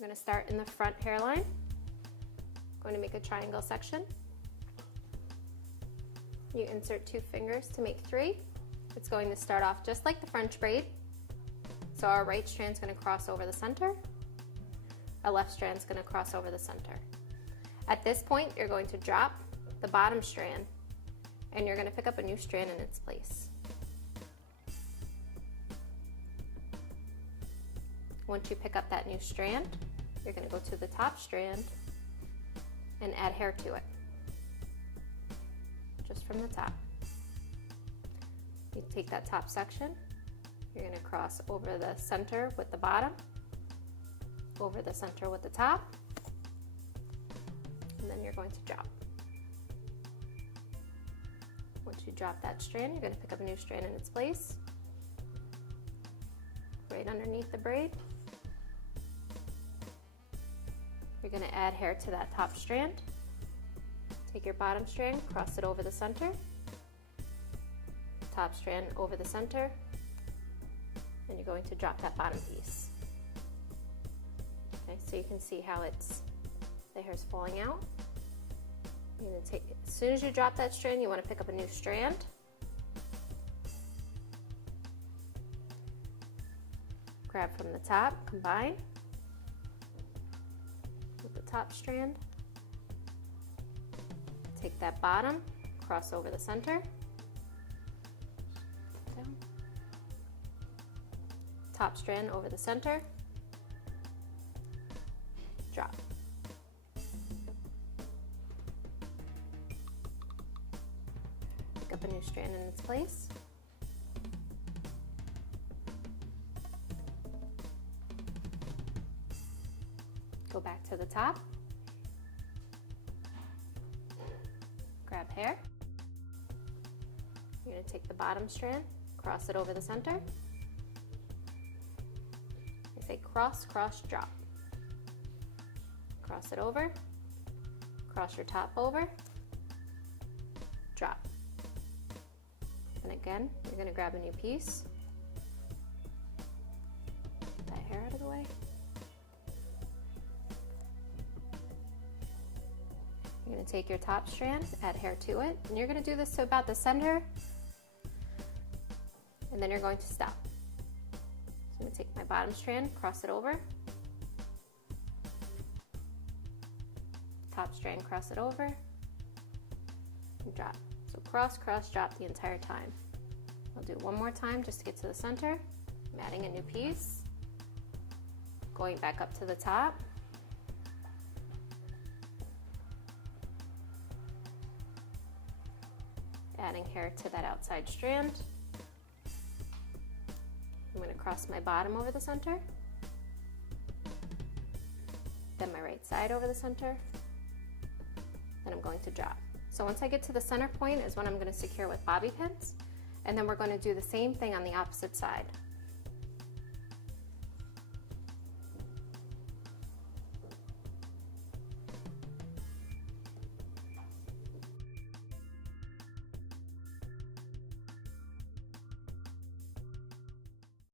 I'm going to start in the front hairline. I'm going to make a triangle section. You insert 2 fingers to make 3. It's going to start off just like the French braid. So our right strand is going to cross over the center. Our left strand is going to cross over the center. At this point, you're going to drop the bottom strand and you're going to pick up a new strand in its place. Once you pick up that new strand, you're going to go to the top strand and add hair to it, just from the top. You take that top section, you're going to cross over the center with the bottom, over the center with the top, and then you're going to drop. Once you drop that strand, you're going to pick up a new strand in its place, right underneath the braid. You're going to add hair to that top strand. Take your bottom strand, cross it over the center, top strand over the center, and you're going to drop that bottom piece. Okay, so you can see how the hair's falling out. You're going to take, as soon as you drop that strand, you want to pick up a new strand. Grab from the top, combine with the top strand. Take that bottom, cross over the center, down. Top strand over the center, drop. Pick up a new strand in its place. Go back to the top. Grab hair. You're going to take the bottom strand, cross it over the center. I say cross, cross, drop. Cross it over, cross your top over, drop. And again, you're going to grab a new piece. Get that hair out of the way. You're going to take your top strand, add hair to it, and you're going to do this to about the center, and then you're going to stop. So I'm going to take my bottom strand, cross it over, top strand, cross it over, and drop. So cross, cross, drop the entire time. I'll do it one more time just to get to the center. I'm adding a new piece, going back up to the top, adding hair to that outside strand. I'm going to cross my bottom over the center, then my right side over the center, then I'm going to drop. So once I get to the center point is when I'm going to secure with bobby pins, and then we're going to do the same thing on the opposite side.